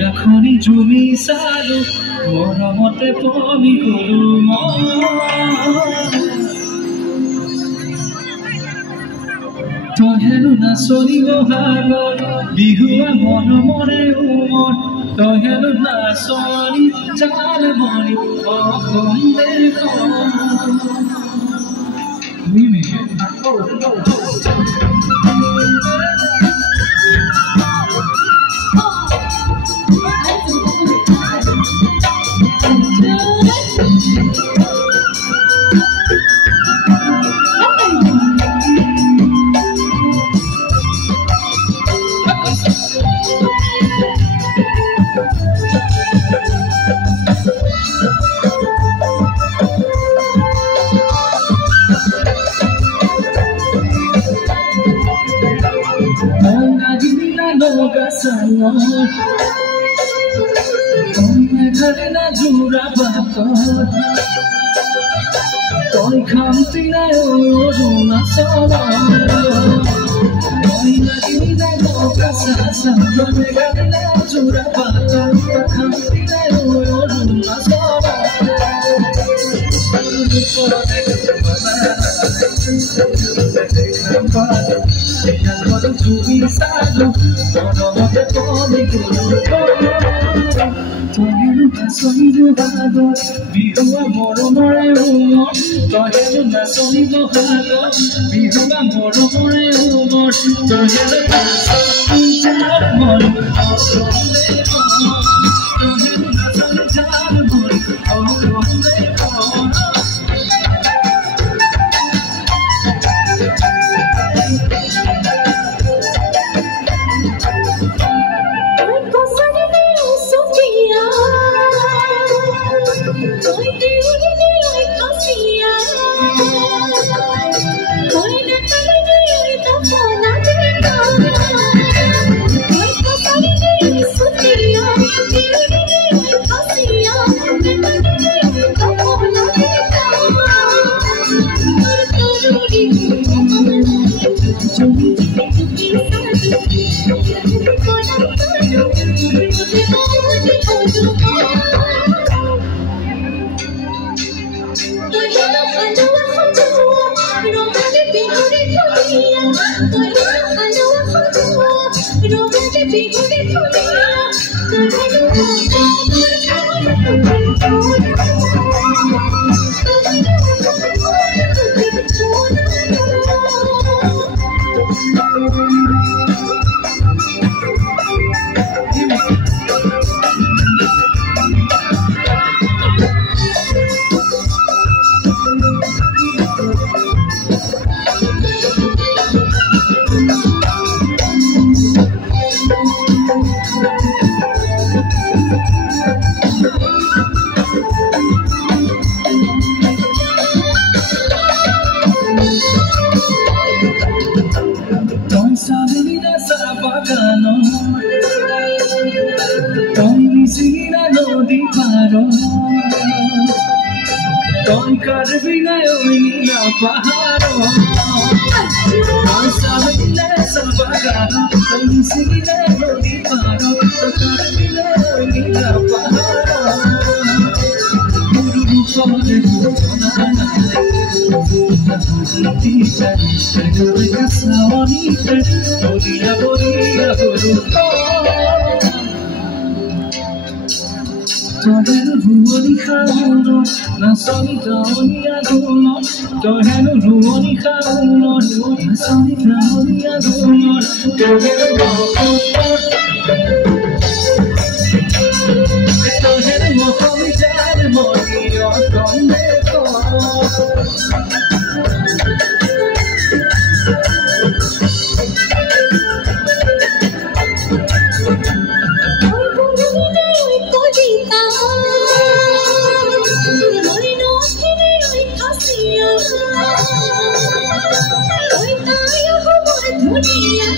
এখনি জুমি সাৰো মৰমতে পমি গলো তই হেনো নাচনি বহাগত বিহুৱা মৰমৰে উমত তই হেনো নাচনি জাল মৰি অসম দেশত ঘৰে জোড়া বাত তই খামতি নাই অৰুণা চলা তই লাগিলি নাই নৌকাছা চান্দনে গালি নাই জোড়া বাত তই খামতি নাই অৰুণা চলা জুমি সাৰো মৰমতে পমি গলো তই হেনো নাচনি বহাগত বিহুৱা মৰমৰে উমত তই হেনো নাচনি বহাগত বিহুৱা মৰমৰে উমত তই হেনো নাচনি জাল মৰি অসম দেশত তই হেনো নাচনি জাল মৰি অসম দেশত Con carvina y la pájaro con sabina salvagano con sigina lo disparo con carvina y la pájaro guru pone nana tita seguro que saonita boria guru তই হেনো ৰুৱনি শাওনত নাচনি টাউনীয়া ধুনত তই হেনো ৰুৱনি শাওনত নাচনি টাউনীয়া ধুনত তই হেনো অসমী জাল মৰি অসম দেশত Dunia